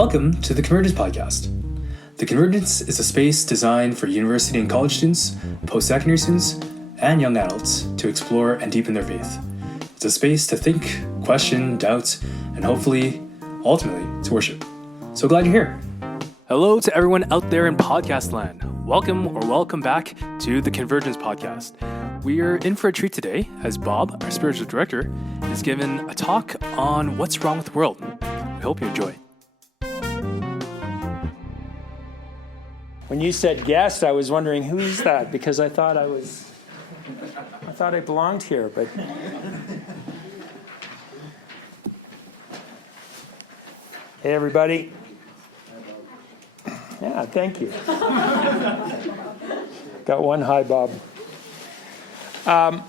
Welcome to the Convergence Podcast. The Convergence is a space designed for university and college students, post-secondary students, and young adults to explore and deepen their faith. It's a space to think, question, doubt, and hopefully, ultimately, to worship. So glad you're here. Hello to everyone out there in podcast land. Welcome back to the Convergence Podcast. We are in for a treat today as Bob, our spiritual director, is given a talk on what's wrong with the world. We hope you enjoy. When you said guest, I was wondering who is that, because I thought I belonged here, but hey everybody. Yeah, thank you. Got one hi, Bob.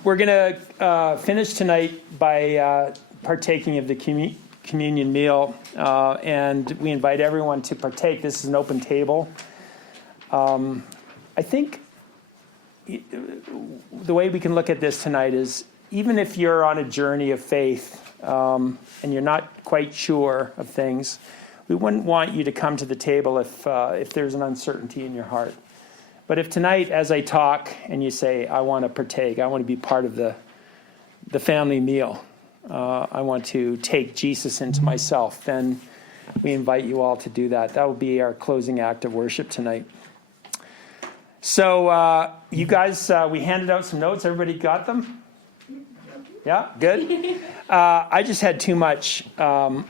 We're going to finish tonight by partaking of the communion meal, and we invite everyone to partake. This is an open table. I think the way we can look at this tonight is, even if you're on a journey of faith and you're not quite sure of things, we wouldn't want you to come to the table if there's an uncertainty in your heart. But if tonight, as I talk, and you say, I want to partake, I want to be part of the family meal, I want to take Jesus into myself, then we invite you all to do that. That will be our closing act of worship tonight. So you guys, we handed out some notes. Everybody got them? Yeah, good. I just had too much to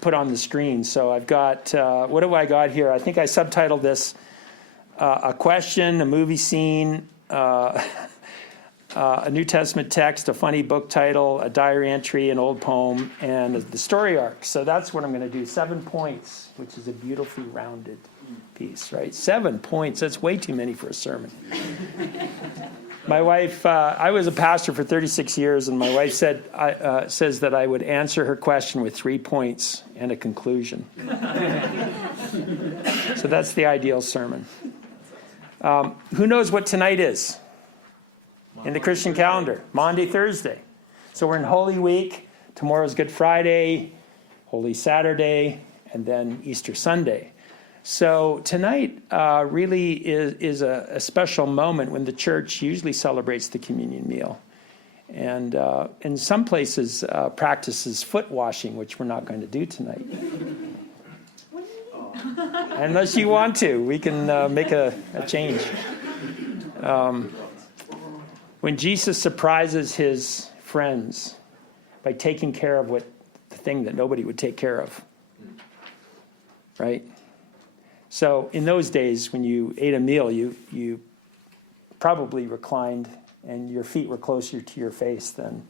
put on the screen. So I've got, what do I got here? I think I subtitled this a question, a movie scene, a New Testament text, a funny book title, a diary entry, an old poem, and the story arc. So that's what I'm going to do. 7 points, which is a beautifully rounded piece, right? 7 points. That's way too many for a sermon. My wife, I was a pastor for 36 years, and my wife says that I would answer her question with 3 points and a conclusion. So that's the ideal sermon. Who knows what tonight is in the Christian calendar? Maundy, Thursday. So we're in Holy Week. Tomorrow's Good Friday, Holy Saturday, and then Easter Sunday. So tonight really is a special moment when the church usually celebrates the communion meal. And in some places practices foot washing, which we're not going to do tonight. Unless you want to, we can make a change. When Jesus surprises his friends by taking care of the thing that nobody would take care of, right? So in those days, when you ate a meal, you probably reclined and your feet were closer to your face than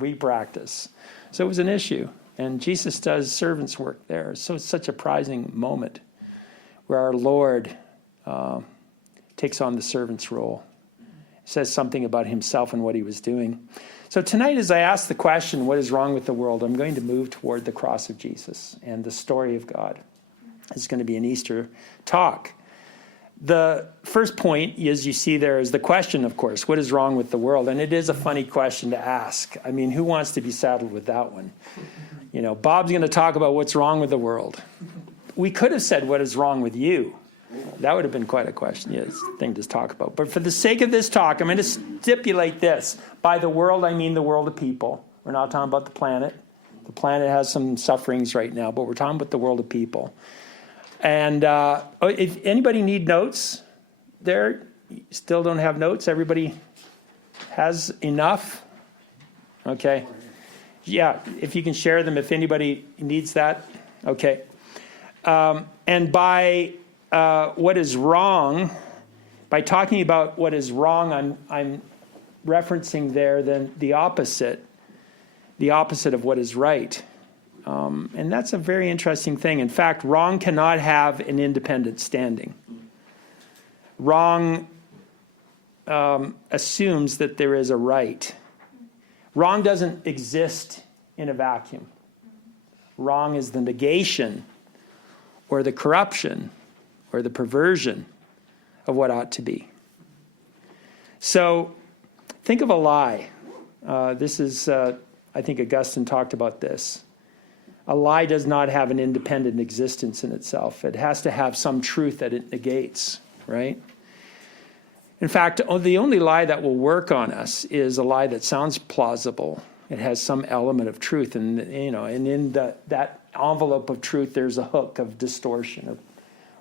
we practice. So it was an issue. And Jesus does servant's work there. So it's such a prizing moment where our Lord takes on the servant's role. Says something about himself and what he was doing. So tonight, as I ask the question, what is wrong with the world, I'm going to move toward the cross of Jesus and the story of God. It's going to be an Easter talk. The first point, as you see there, is the question, of course, what is wrong with the world? And it is a funny question to ask. I mean, who wants to be saddled with that one? You know, Bob's going to talk about what's wrong with the world. We could have said, what is wrong with you? That would have been quite a question, thing to talk about. But for the sake of this talk, I'm going to stipulate this. By the world, I mean the world of people. We're not talking about the planet. The planet has some sufferings right now, but we're talking about the world of people. And if anybody need notes there, you still don't have notes? Everybody has enough? Okay. Yeah, if you can share them, if anybody needs that. Okay. And by what is wrong, by talking about what is wrong, I'm referencing there then the opposite of what is right. And that's a very interesting thing. In fact, wrong cannot have an independent standing. Wrong assumes that there is a right. Wrong doesn't exist in a vacuum. Wrong is the negation or the corruption or the perversion of what ought to be. So think of a lie. This is, I think Augustine talked about this. A lie does not have an independent existence in itself. It has to have some truth that it negates, right? In fact, the only lie that will work on us is a lie that sounds plausible. It has some element of truth, and in that envelope of truth, there's a hook of distortion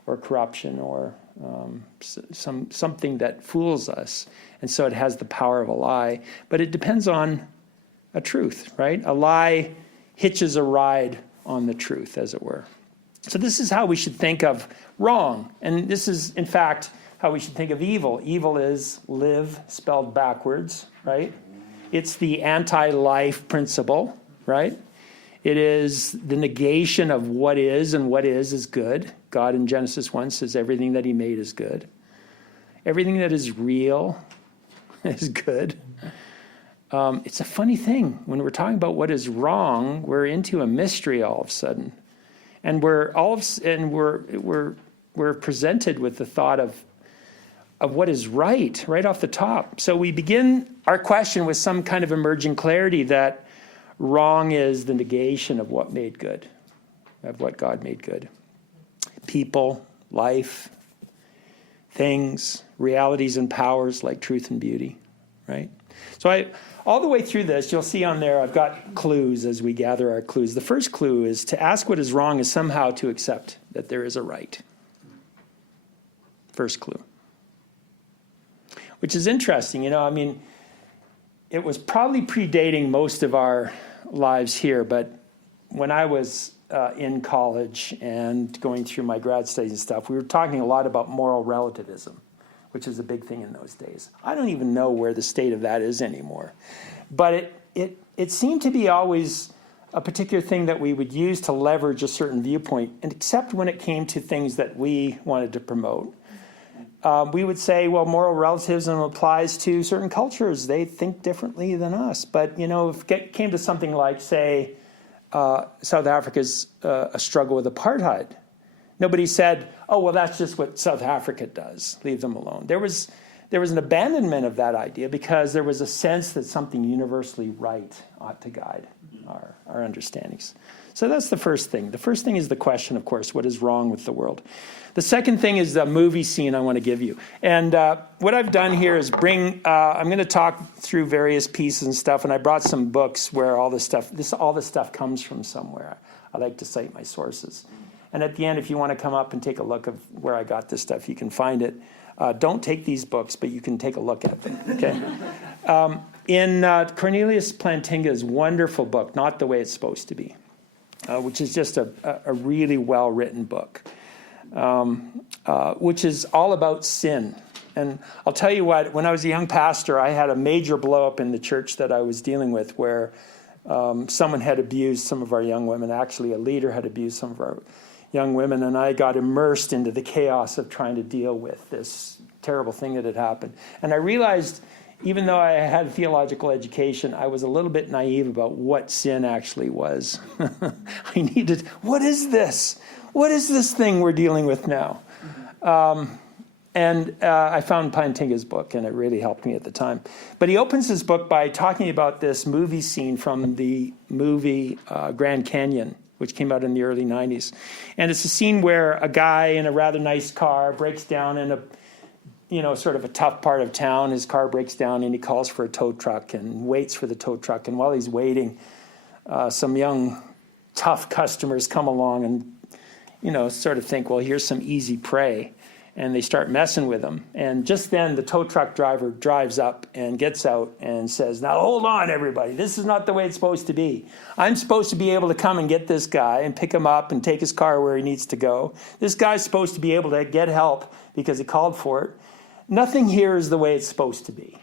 or corruption or something that fools us, and so it has the power of a lie. But it depends on a truth, right? A lie hitches a ride on the truth, as it were. So this is how we should think of wrong, and this is, in fact, how we should think of evil. Evil is live spelled backwards, right? It's the anti-life principle, right? It is the negation of what is, and what is good. God in Genesis 1 says everything that he made is good. Everything that is real is good. It's a funny thing. When we're talking about what is wrong, we're into a mystery all of a sudden. And we're presented with the thought of what is right off the top. So we begin our question with some kind of emerging clarity that wrong is the negation of what made good, of what God made good. People, life, things, realities and powers like truth and beauty, right? So all the way through this, you'll see on there, I've got clues as we gather our clues. The first clue is to ask what is wrong is somehow to accept that there is a right. First clue. Which is interesting, it was probably predating most of our lives here, but when I was in college and going through my grad studies and stuff, we were talking a lot about moral relativism, which is a big thing in those days. I don't even know where the state of that is anymore. But it seemed to be always a particular thing that we would use to leverage a certain viewpoint, and except when it came to things that we wanted to promote. We would say, well, moral relativism applies to certain cultures. They think differently than us. But, if it came to something like, say, South Africa's a struggle with apartheid, nobody said, oh, well, that's just what South Africa does. Leave them alone. There was an abandonment of that idea because there was a sense that something universally right ought to guide our understandings. So that's the first thing. The first thing is the question, of course, what is wrong with the world? The second thing is the movie scene I want to give you. And what I've done here is I'm going to talk through various pieces and stuff, and I brought some books where all this stuff comes from somewhere. I like to cite my sources. And at the end, if you want to come up and take a look of where I got this stuff, you can find it. Don't take these books, but you can take a look at them, okay? In Cornelius Plantinga's wonderful book, Not the Way It's Supposed to Be, which is just a really well-written book, which is all about sin. And I'll tell you what, when I was a young pastor, I had a major blow-up in the church that I was dealing with where someone had abused some of our young women. Actually, a leader had abused some of our young women, and I got immersed into the chaos of trying to deal with this terrible thing that had happened. And I realized, even though I had theological education, I was a little bit naive about what sin actually was. What is this? What is this thing we're dealing with now? And I found Plantinga's book, and it really helped me at the time. But he opens his book by talking about this movie scene from the movie Grand Canyon, which came out in the early 90s. And it's a scene where a guy in a rather nice car breaks down in sort of a tough part of town. His car breaks down, and he calls for a tow truck and waits for the tow truck. And while he's waiting, some young, tough customers come along and, sort of think, well, here's some easy prey. And they start messing with him. And just then, the tow truck driver drives up and gets out and says, now, hold on, everybody. This is not the way it's supposed to be. I'm supposed to be able to come and get this guy and pick him up and take his car where he needs to go. This guy's supposed to be able to get help because he called for it. Nothing here is the way it's supposed to be.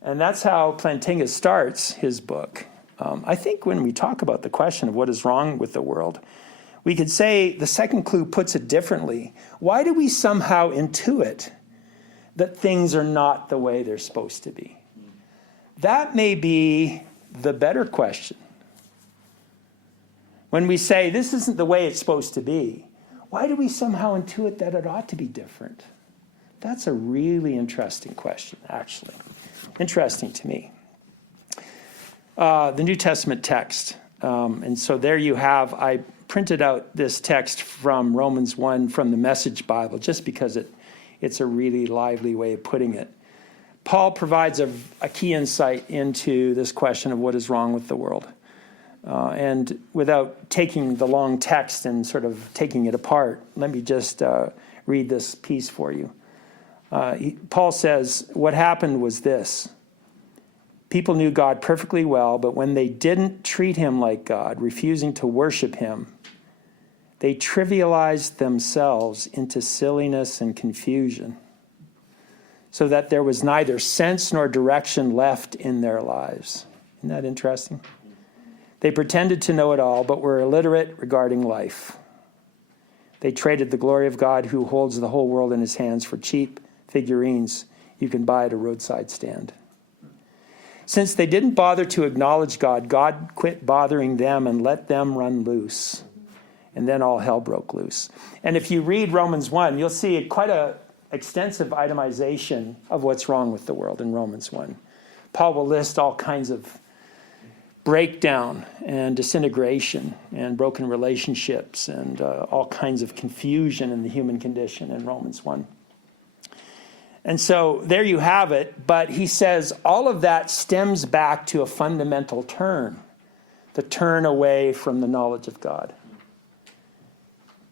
And that's how Plantinga starts his book. I think when we talk about the question of what is wrong with the world, we could say the second clue puts it differently. Why do we somehow intuit that things are not the way they're supposed to be? That may be the better question. When we say this isn't the way it's supposed to be, why do we somehow intuit that it ought to be different? That's a really interesting question, actually. Interesting to me. The New Testament text. And so there you have, I printed out this text from Romans 1 from the Message Bible, just because it's a really lively way of putting it. Paul provides a key insight into this question of what is wrong with the world. And without taking the long text and sort of taking it apart, let me just read this piece for you. Paul says, what happened was this. People knew God perfectly well, but when they didn't treat him like God, refusing to worship him, they trivialized themselves into silliness and confusion, so that there was neither sense nor direction left in their lives. Isn't that interesting? They pretended to know it all, but were illiterate regarding life. They traded the glory of God, who holds the whole world in his hands, for cheap figurines you can buy at a roadside stand. Since they didn't bother to acknowledge God, God quit bothering them and let them run loose. And then all hell broke loose. And if you read Romans 1, you'll see quite a extensive itemization of what's wrong with the world in Romans 1. Paul will list all kinds of breakdown and disintegration and broken relationships and all kinds of confusion in the human condition in Romans 1. And so there you have it, but he says all of that stems back to a fundamental turn, the turn away from the knowledge of God.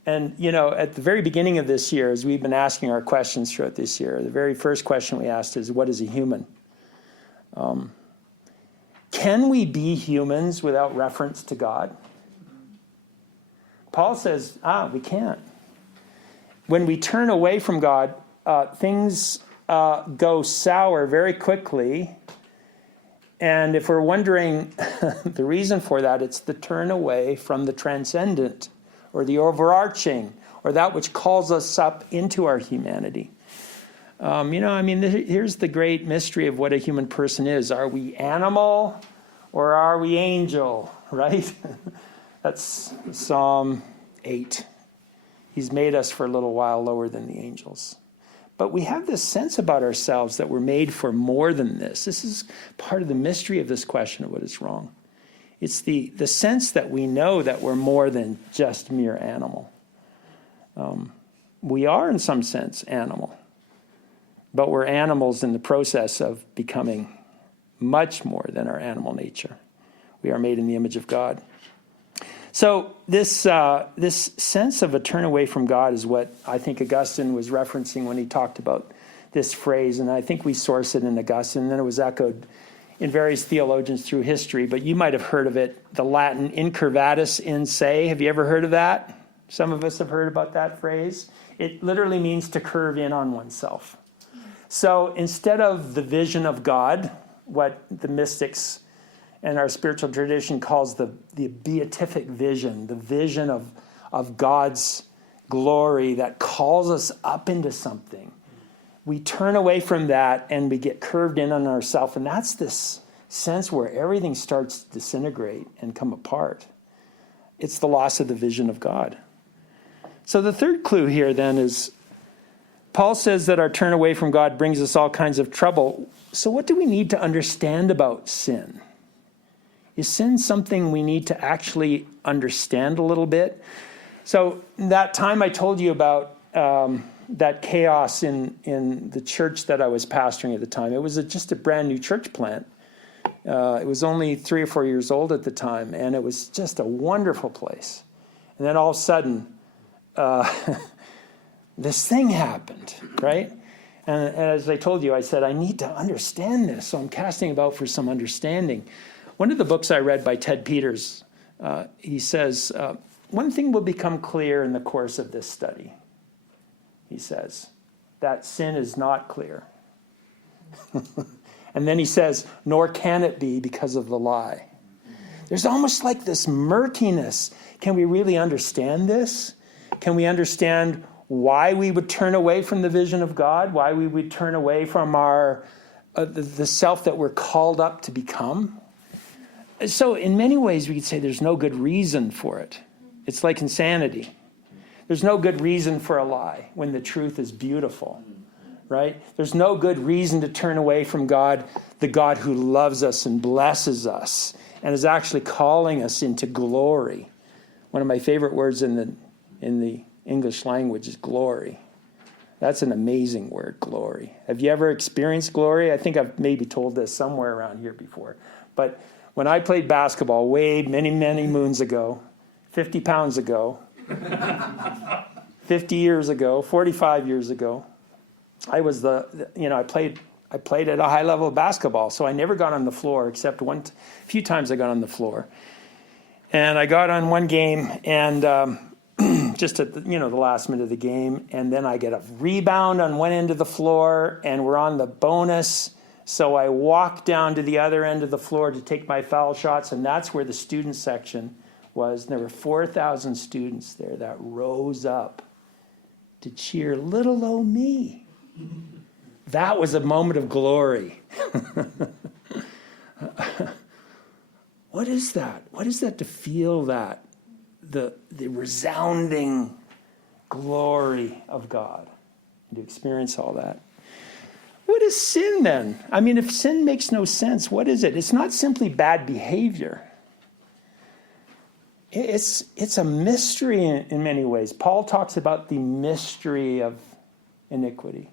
And, you know, at the very beginning of this year, as we've been asking our questions throughout this year, the very first question we asked is, what is a human? Can we be humans without reference to God? Paul says, we can't. When we turn away from God, things go sour very quickly. And if we're wondering the reason for that, it's the turn away from the transcendent, or the overarching, or that which calls us up into our humanity. Here's the great mystery of what a human person is. Are we animal or are we angel, right? That's Psalm 8. He's made us for a little while lower than the angels. But we have this sense about ourselves that we're made for more than this. This is part of the mystery of this question of what is wrong. It's the sense that we know that we're more than just mere animal. We are, in some sense, animal. But we're animals in the process of becoming much more than our animal nature. We are made in the image of God. So this sense of a turn away from God is what I think Augustine was referencing when he talked about this phrase. And I think we source it in Augustine, and then it was echoed in various theologians through history, but you might have heard of it, the Latin incurvatus in se. Have you ever heard of that? Some of us have heard about that phrase. It literally means to curve in on oneself. So instead of the vision of God, what the mystics and our spiritual tradition calls the beatific vision, the vision of God's glory that calls us up into something, we turn away from that and we get curved in on ourselves. And that's this sense where everything starts to disintegrate and come apart. It's the loss of the vision of God. So the third clue here then is Paul says that our turn away from God brings us all kinds of trouble. So what do we need to understand about sin? Is sin something we need to actually understand a little bit? So that time I told you about that chaos in the church that I was pastoring at the time. It was just a brand new church plant. It was only 3 or 4 years old at the time, and it was just a wonderful place. And then all of a sudden, this thing happened, right? And as I told you, I said, I need to understand this, so I'm casting about for some understanding. One of the books I read by Ted Peters, he says, one thing will become clear in the course of this study. He says, that sin is not clear. And then he says, nor can it be because of the lie. There's almost like this murkiness. Can we really understand this? Can we understand why we would turn away from the vision of God? Why we would turn away from our the self that we're called up to become? So in many ways, we could say there's no good reason for it. It's like insanity. There's no good reason for a lie when the truth is beautiful, right? There's no good reason to turn away from God, the God who loves us and blesses us and is actually calling us into glory. One of my favorite words in the English language is glory. That's an amazing word, glory. Have you ever experienced glory? I think I've maybe told this somewhere around here before. But when I played basketball way many, many moons ago, 50 pounds ago, 50 years ago, 45 years ago, I was I played at a high level of basketball, so I never got on the floor except a few times I got on the floor. And I got on one game and just at the last minute of the game, and then I get a rebound on one end of the floor, and we're on the bonus. So I walk down to the other end of the floor to take my foul shots, and that's where the student section was. There were 4,000 students there that rose up to cheer little old me. That was a moment of glory. What is that? What is that to feel that? The resounding glory of God, and to experience all that. What is sin then? I mean, if sin makes no sense, what is it? It's not simply bad behavior. It's a mystery in many ways. Paul talks about the mystery of iniquity.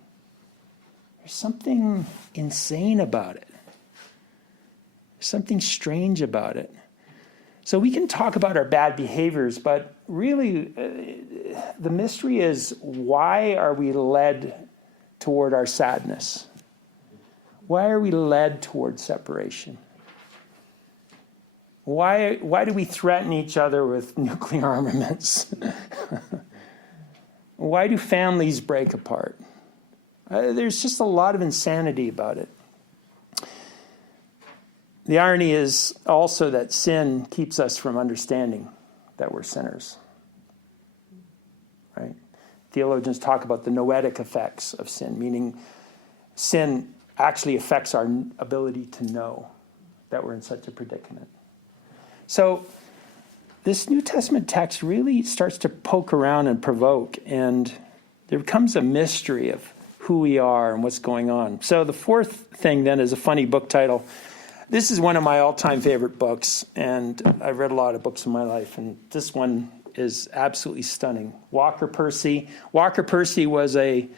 There's something insane about it. There's something strange about it. So we can talk about our bad behaviors, but really the mystery is, why are we led toward our sadness? Why are we led toward separation? Why do we threaten each other with nuclear armaments? Why do families break apart? There's just a lot of insanity about it. The irony is also that sin keeps us from understanding that we're sinners. Right? Theologians talk about the noetic effects of sin, meaning sin actually affects our ability to know that we're in such a predicament. So this New Testament text really starts to poke around and provoke, and there becomes a mystery of who we are and what's going on. So the fourth thing then is a funny book title. This is one of my all-time favorite books, and I've read a lot of books in my life, and this one is absolutely stunning. Walker Percy. Walker Percy was a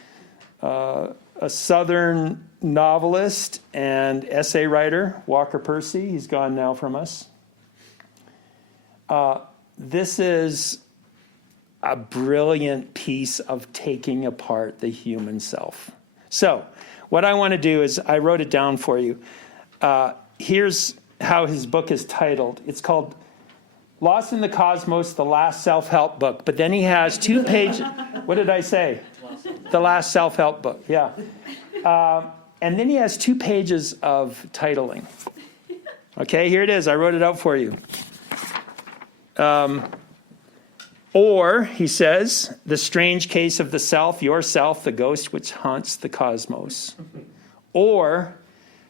Southern novelist and essay writer. Walker Percy, he's gone now from us. This is a brilliant piece of taking apart the human self. So what I want to do is, I wrote it down for you. Here's how his book is titled. It's called Lost in the Cosmos, the Last Self-Help Book. But then he has 2 pages. What did I say? The Last Self-Help Book, yeah. And then he has 2 pages of titling. Okay, here it is. I wrote it out for you. Or, he says, the strange case of the self, yourself, the ghost which haunts the cosmos. Or,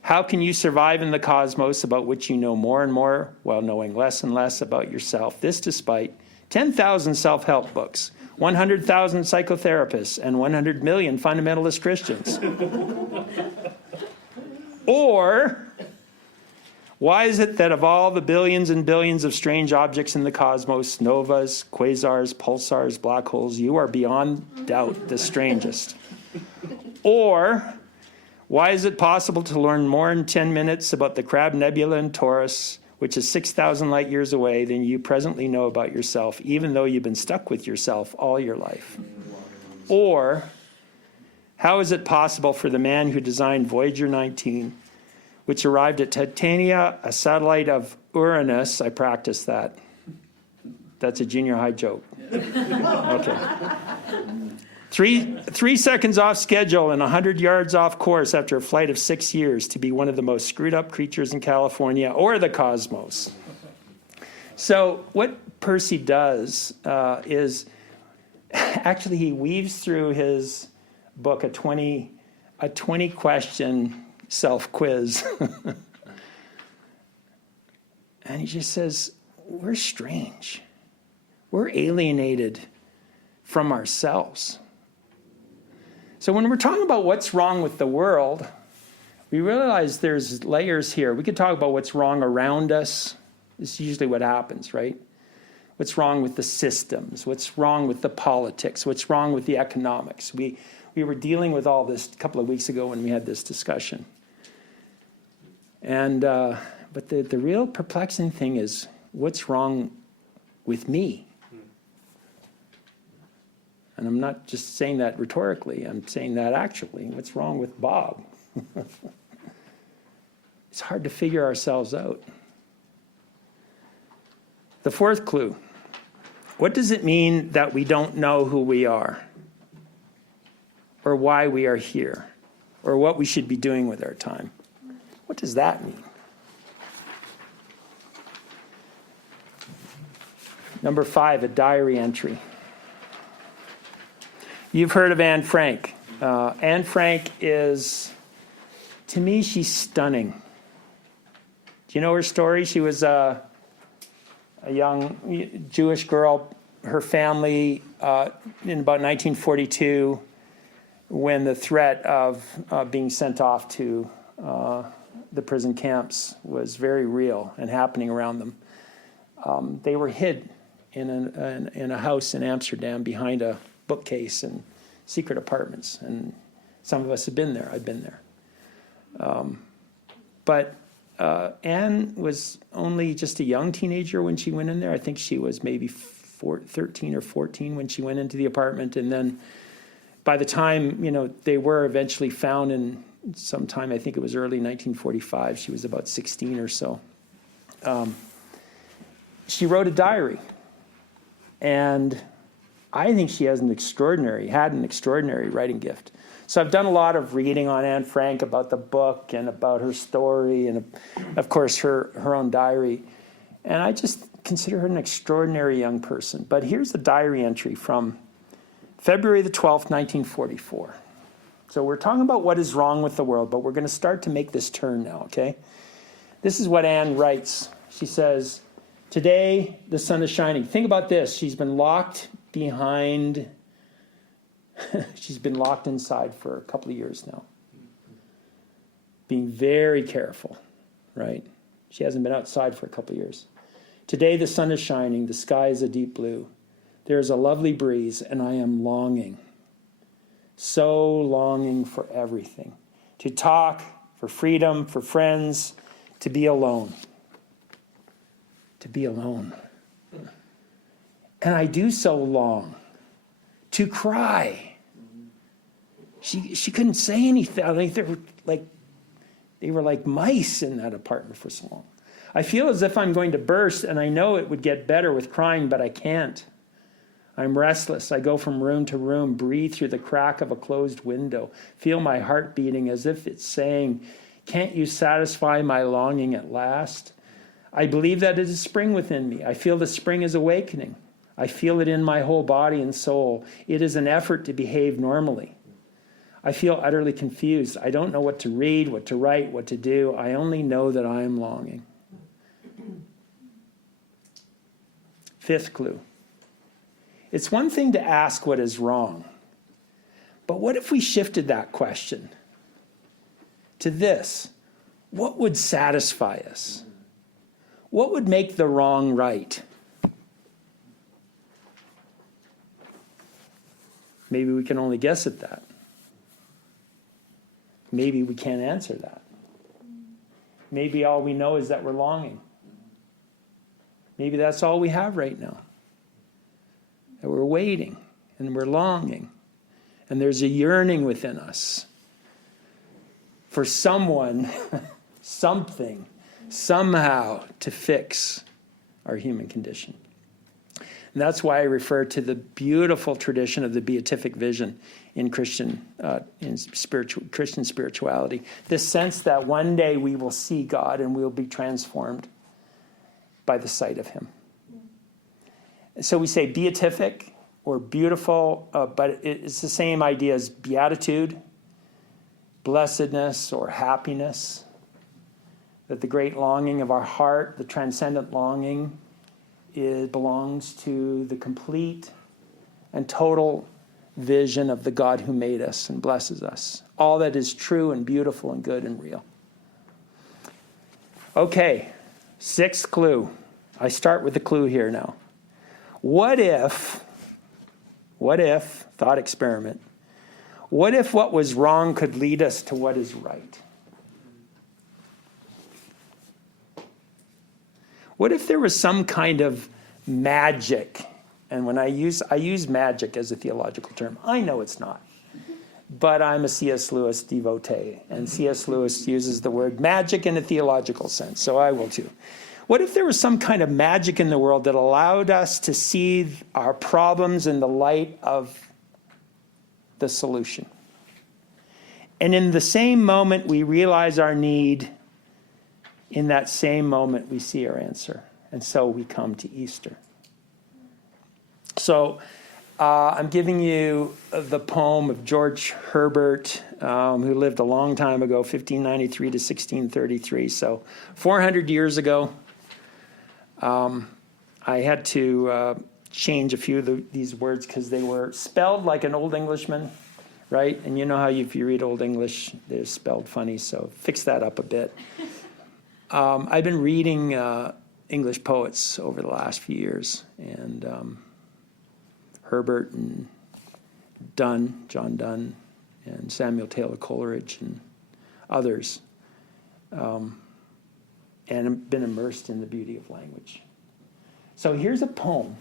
how can you survive in the cosmos about which you know more and more while knowing less and less about yourself? This despite 10,000 self-help books, 100,000 psychotherapists, and 100 million fundamentalist Christians. Or, why is it that of all the billions and billions of strange objects in the cosmos, novas, quasars, pulsars, black holes, you are beyond doubt the strangest? Or, why is it possible to learn more in 10 minutes about the Crab Nebula in Taurus, which is 6,000 light years away, than you presently know about yourself, even though you've been stuck with yourself all your life? Or, how is it possible for the man who designed Voyager 19, which arrived at Titania, a satellite of Uranus? I practiced that. That's a junior high joke. Okay. 3 seconds off schedule and 100 yards off course after a flight of 6 years to be one of the most screwed up creatures in California or the cosmos. So what Percy does is actually he weaves through his book a 20 question self-quiz. And he just says, we're strange. We're alienated from ourselves. So when we're talking about what's wrong with the world, we realize there's layers here. We could talk about what's wrong around us, This is usually what happens, right? What's wrong with the systems? What's wrong with the politics? What's wrong with the economics? We were dealing with all this a couple of weeks ago when we had this discussion. And but the real perplexing thing is, what's wrong with me? And I'm not just saying that rhetorically, I'm saying that actually. What's wrong with Bob? It's hard to figure ourselves out. The fourth clue. What does it mean that we don't know who we are? Or why we are here? Or what we should be doing with our time? What does that mean? Number 5, a diary entry. You've heard of Anne Frank. Anne Frank is, to me, she's stunning. Do you know her story? She was a young Jewish girl. Her family, in about 1942, when the threat of being sent off to the prison camps was very real and happening around them, they were hid in a house in Amsterdam behind a bookcase and secret apartments. And some of us have been there. I've been there. But Anne was only just a young teenager when she went in there. I think she was maybe 13 or 14 when she went into the apartment. And then by the time, they were eventually found in sometime, I think it was early 1945, she was about 16 or so. She wrote a diary. And I think she had an extraordinary writing gift. So I've done a lot of reading on Anne Frank about the book and about her story and, of course, her own diary. And I just consider her an extraordinary young person. But here's a diary entry from February the 12th, 1944. So we're talking about what is wrong with the world, but we're going to start to make this turn now, okay? This is what Anne writes. She says, "Today, the sun is shining." Think about this. She's been locked she's been locked inside for a couple of years now. Being very careful, right? She hasn't been outside for a couple of years. "Today the sun is shining, the sky is a deep blue. There is a lovely breeze, and I am longing, so longing for everything. To talk, for freedom, for friends, to be alone." To be alone. "And I do so long to cry." She couldn't say anything. I think they were like mice in that apartment for so long. "I feel as if I'm going to burst, and I know it would get better with crying, but I can't. I'm restless. I go from room to room, breathe through the crack of a closed window, feel my heart beating as if it's saying, 'Can't you satisfy my longing at last?' I believe that it is spring within me. I feel the spring is awakening. I feel it in my whole body and soul. It is an effort to behave normally. I feel utterly confused. I don't know what to read, what to write, what to do. I only know that I am longing." Fifth clue. It's one thing to ask what is wrong, but what if we shifted that question to this? What would satisfy us? What would make the wrong right? Maybe we can only guess at that. Maybe we can't answer that. Maybe all we know is that we're longing. Maybe that's all we have right now. That we're waiting and we're longing. And there's a yearning within us for someone, something, somehow to fix our human condition. And that's why I refer to the beautiful tradition of the beatific vision in Christian spirituality. This sense that one day we will see God and we'll be transformed by the sight of him. So we say beatific or beautiful, but it's the same idea as beatitude, blessedness, or happiness. That the great longing of our heart, the transcendent longing, belongs to the complete and total vision of the God who made us and blesses us. All that is true and beautiful and good and real. Okay, sixth clue. I start with the clue here now. What if, thought experiment, what if what was wrong could lead us to what is right? What if there was some kind of magic? And when I use magic as a theological term, I know it's not. But I'm a C.S. Lewis devotee, and C.S. Lewis uses the word magic in a theological sense, so I will too. What if there was some kind of magic in the world that allowed us to see our problems in the light of the solution? And in the same moment we realize our need, in that same moment we see our answer. And so we come to Easter. So I'm giving you the poem of George Herbert, who lived a long time ago, 1593 to 1633. So 400 years ago. I had to change a few of these words because they were spelled like an Old Englishman, right? And you know how if you read Old English, they're spelled funny, so fix that up a bit. I've been reading English poets over the last few years, and Herbert and Donne, John Donne, and Samuel Taylor Coleridge, and others, and I've been immersed in the beauty of language. So here's a poem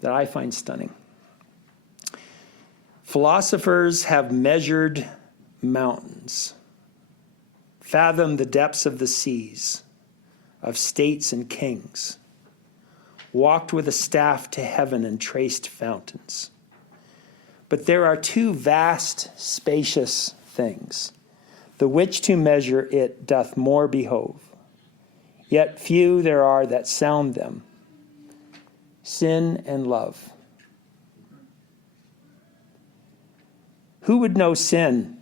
that I find stunning. Philosophers have measured mountains, fathomed the depths of the seas, of states and kings, walked with a staff to heaven and traced fountains. But there are two vast, spacious things, the which to measure it doth more behove. Yet few there are that sound them, sin and love. Who would know sin?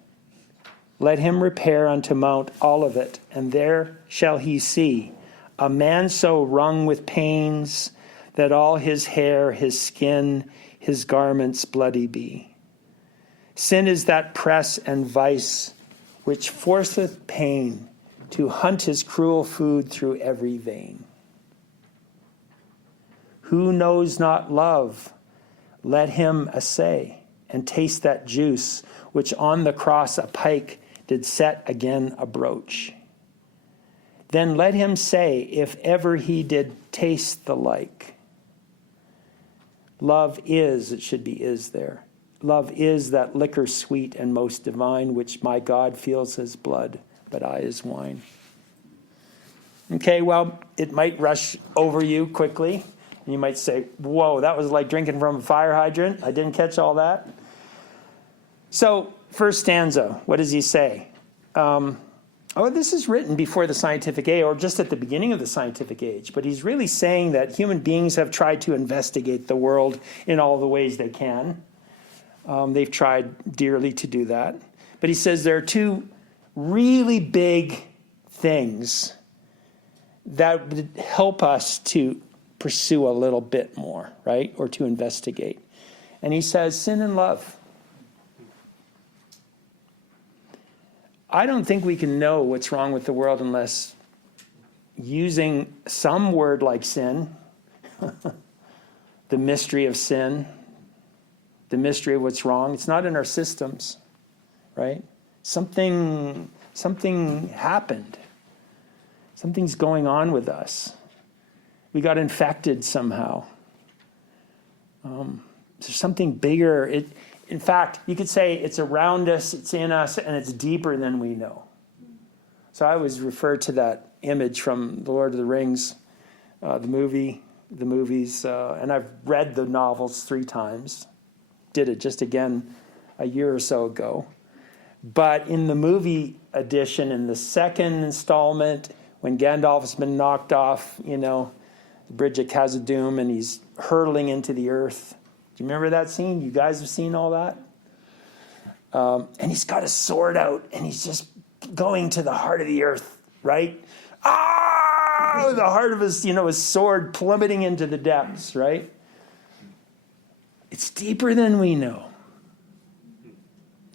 Let him repair unto Mount Olivet, and there shall he see a man so wrung with pains that all his hair, his skin, his garments bloody be. Sin is that press and vice which forceth pain to hunt his cruel food through every vein. Who knows not love? Let him essay and taste that juice which on the cross a pike did set again a brooch. Then let him say, if ever he did taste the like. Love is, it should be is there. Love is that liquor sweet and most divine, which my God feels as blood, but I as wine. Okay, well, it might rush over you quickly. And you might say, whoa, that was like drinking from a fire hydrant. I didn't catch all that. So, first stanza, what does he say? This is written before the scientific age, or just at the beginning of the scientific age. But he's really saying that human beings have tried to investigate the world in all the ways they can. They've tried dearly to do that. But he says there are two really big things that would help us to pursue a little bit more, right? Or to investigate. And he says, sin and love. I don't think we can know what's wrong with the world unless using some word like sin, the mystery of sin, the mystery of what's wrong. It's not in our systems, right? Something happened. Something's going on with us. We got infected somehow. There's something bigger. In fact, you could say it's around us, it's in us, and it's deeper than we know. So I always refer to that image from The Lord of the Rings, the movies, and I've read the novels 3 times. Did it just again a year or so ago. But in the movie edition, in the second installment, when Gandalf's been knocked off, the bridge at Khazad-dûm, and he's hurtling into the earth. Do you remember that scene? You guys have seen all that? And he's got his sword out, and he's just going to the heart of the earth, right? The heart of his, his sword plummeting into the depths, right? It's deeper than we know.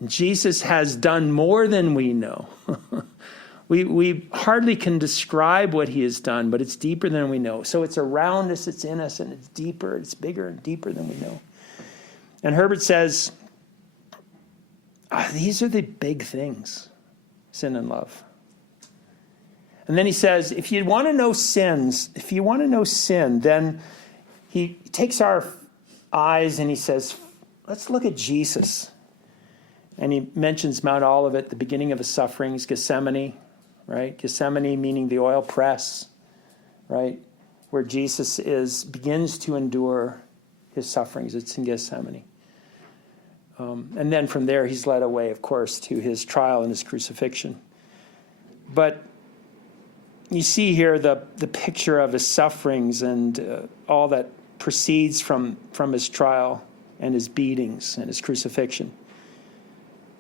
Jesus has done more than we know. We hardly can describe what he has done, but it's deeper than we know. So it's around us, it's in us, and it's deeper, it's bigger and deeper than we know. And Herbert says, these are the big things, sin and love. And then he says, if you want to know sin, then he takes our eyes and he says, let's look at Jesus. And he mentions Mount Olivet, the beginning of his sufferings, Gethsemane, right? Gethsemane meaning the oil press, right? Where Jesus begins to endure his sufferings. It's in Gethsemane. And then from there, he's led away, of course, to his trial and his crucifixion. But you see here the picture of his sufferings and all that proceeds from his trial and his beatings and his crucifixion.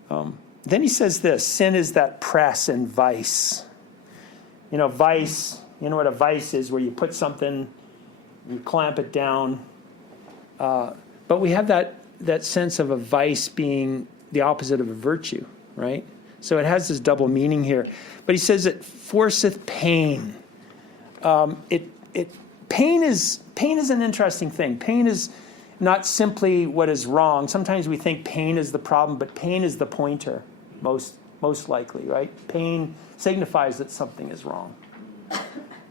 Then he says this, sin is that press and vice. Vice, you know what a vice is, where you put something, you clamp it down. But we have that sense of a vice being the opposite of a virtue, right? So it has this double meaning here. But he says it forceth pain. Pain is an interesting thing. Pain is not simply what is wrong. Sometimes we think pain is the problem, but pain is the pointer, most likely, right? Pain signifies that something is wrong.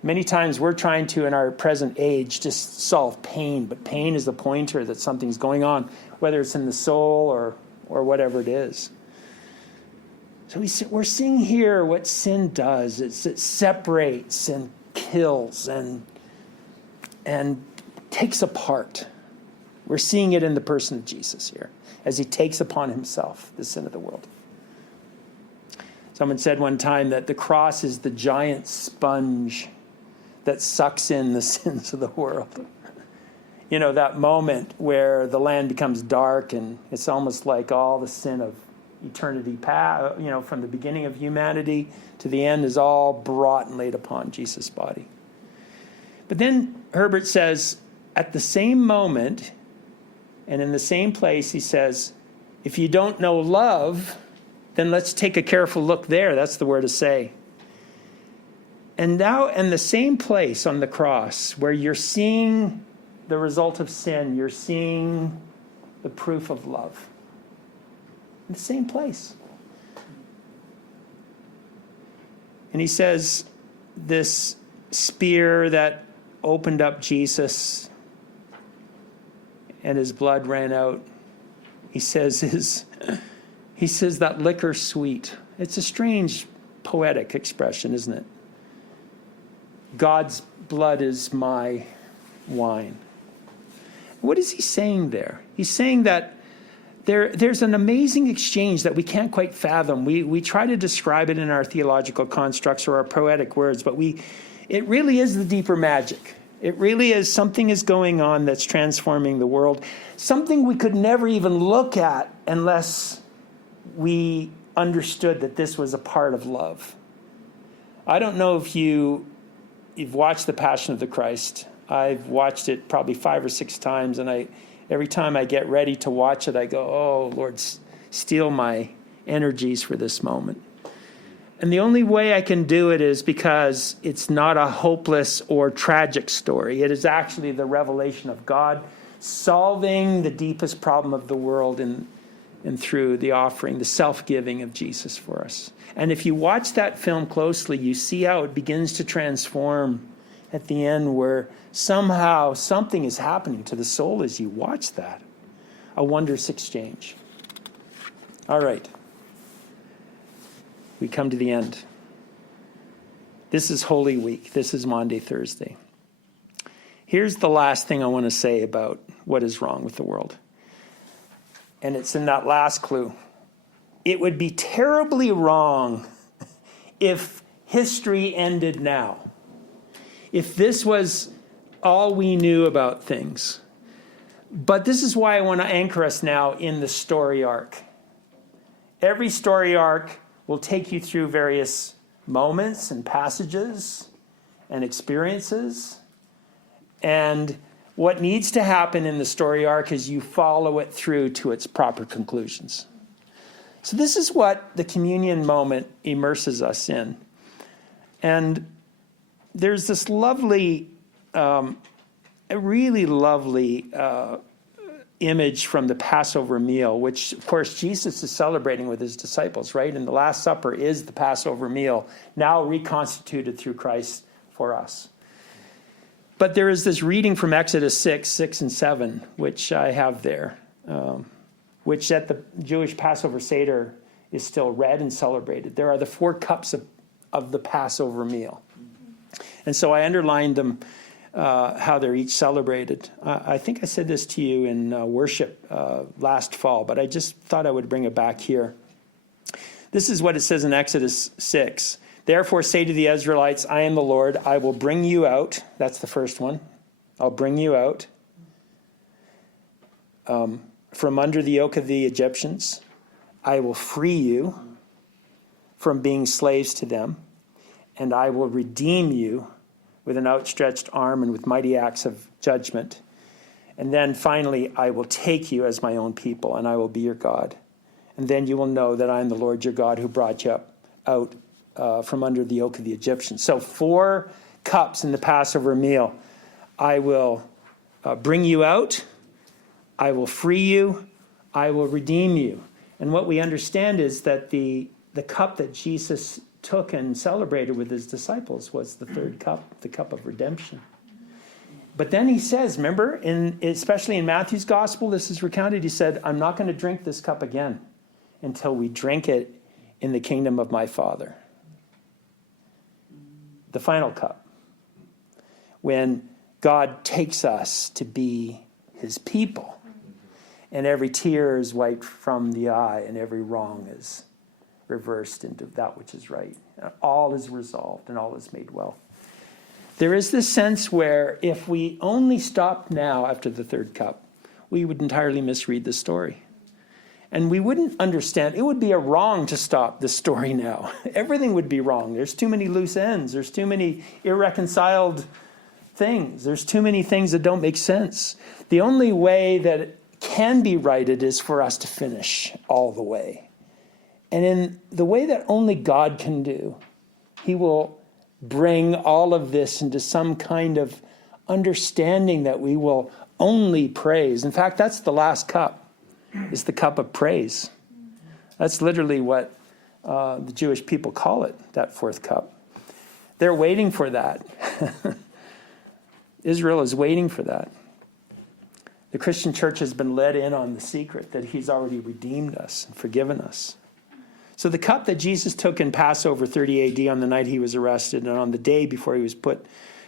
Many times we're trying to, in our present age, just solve pain, but pain is the pointer that something's going on, whether it's in the soul or whatever it is. So we're seeing here what sin does. It separates and kills and takes apart. We're seeing it in the person of Jesus here, as he takes upon himself the sin of the world. Someone said one time that the cross is the giant sponge that sucks in the sins of the world. That moment where the land becomes dark and it's almost like all the sin of eternity, from the beginning of humanity to the end is all brought and laid upon Jesus' body. But then Herbert says, at the same moment and in the same place, he says, if you don't know love, then let's take a careful look there. That's the word to say. And now in the same place on the cross where you're seeing the result of sin, you're seeing the proof of love. In the same place. And he says this spear that opened up Jesus and his blood ran out. He says that liquor sweet. It's a strange poetic expression, isn't it? God's blood is my wine. What is he saying there? He's saying that there's an amazing exchange that we can't quite fathom. We try to describe it in our theological constructs or our poetic words, but it really is the deeper magic. It really is something is going on that's transforming the world. Something we could never even look at unless we understood that this was a part of love. I don't know if you've watched The Passion of the Christ. I've watched it probably 5 or 6 times, and every time I get ready to watch it, I go, oh, Lord, steal my energies for this moment. And the only way I can do it is because it's not a hopeless or tragic story. It is actually the revelation of God solving the deepest problem of the world and through the offering, the self-giving of Jesus for us. And if you watch that film closely, you see how it begins to transform at the end, where somehow something is happening to the soul as you watch that. A wondrous exchange. All right. We come to the end. This is Holy Week. This is Maundy, Thursday. Here's the last thing I want to say about what is wrong with the world. And it's in that last clue. It would be terribly wrong if history ended now. If this was all we knew about things. But this is why I want to anchor us now in the story arc. Every story arc will take you through various moments and passages and experiences. And what needs to happen in the story arc is you follow it through to its proper conclusions. So this is what the communion moment immerses us in. And there's this lovely, a really lovely image from the Passover meal, which, of course, Jesus is celebrating with his disciples, right? And the Last Supper is the Passover meal, now reconstituted through Christ for us. But there is this reading from Exodus 6 and 7, which I have there, which at the Jewish Passover Seder is still read and celebrated. There are the 4 cups of the Passover meal. And so I underlined them, how they're each celebrated. I think I said this to you in worship last fall, but I just thought I would bring it back here. This is what it says in Exodus 6. Therefore say to the Israelites, I am the Lord. I will bring you out. That's the first one. I'll bring you out from under the yoke of the Egyptians. I will free you from being slaves to them, and I will redeem you with an outstretched arm and with mighty acts of judgment. And then finally, I will take you as my own people, and I will be your God. And then you will know that I am the Lord your God who brought you out from under the yoke of the Egyptians. So 4 cups in the Passover meal. I will bring you out. I will free you. I will redeem you. And what we understand is that the cup that Jesus took and celebrated with his disciples was the 3rd cup, the cup of redemption. But then he says, remember, especially in Matthew's gospel, this is recounted, he said, I'm not going to drink this cup again until we drink it in the kingdom of my Father. The final cup, when God takes us to be his people, and every tear is wiped from the eye, and every wrong is reversed into that which is right. And all is resolved, and all is made well. There is this sense where if we only stopped now after the 3rd cup, we would entirely misread the story. And we wouldn't understand. It would be a wrong to stop the story now. Everything would be wrong. There's too many loose ends. There's too many irreconciled things. There's too many things that don't make sense. The only way that it can be righted is for us to finish all the way. And in the way that only God can do, he will bring all of this into some kind of understanding that we will only praise. In fact, that's the last cup. Is the cup of praise. That's literally what the Jewish people call it, that 4th cup. They're waiting for that. Israel is waiting for that. The Christian church has been let in on the secret that he's already redeemed us and forgiven us. So the cup that Jesus took in Passover 30 AD on the night he was arrested and on the day before he was put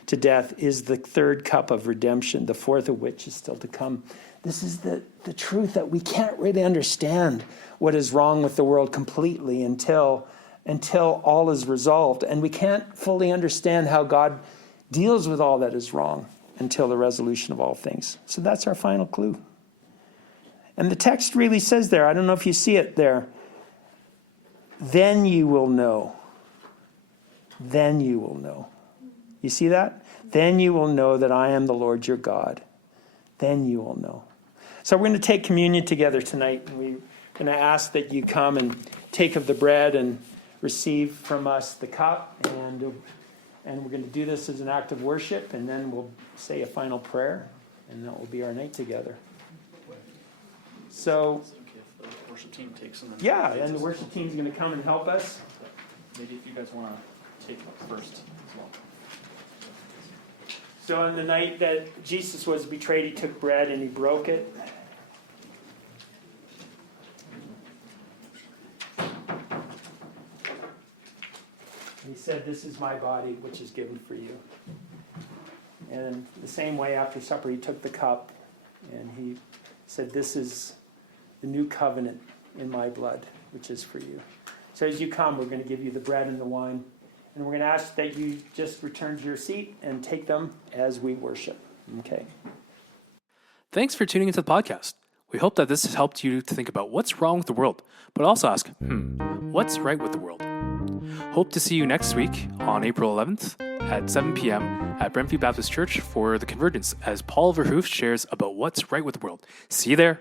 to death is the 3rd cup of redemption, the 4th of which is still to come. This is the truth that we can't really understand what is wrong with the world completely until all is resolved. And we can't fully understand how God deals with all that is wrong until the resolution of all things. So that's our final clue. And the text really says there, I don't know if you see it there, then you will know. Then you will know. You see that? Then you will know that I am the Lord your God. Then you will know. So we're going to take communion together tonight, and we're going to ask that you come and take of the bread and receive from us the cup, and we're going to do this as an act of worship, and then we'll say a final prayer, and that will be our night together. So, If the worship team takes them. yeah, and the worship team is going to come and help us. Maybe if you guys want to take it first as well. So on the night that Jesus was betrayed, he took bread and he broke it. He said, this is my body, which is given for you. And the same way after supper, he took the cup and he said, this is the new covenant in my blood, which is for you. So as you come, we're going to give you the bread and the wine. And we're going to ask that you just return to your seat and take them as we worship. Okay. Thanks for tuning into the podcast. We hope that this has helped you to think about what's wrong with the world, but also ask, what's right with the world? Hope to see you next week on April 11th at 7 p.m. at Brentford Baptist Church for The Convergence as Paul Verhoef shares about what's right with the world. See you there.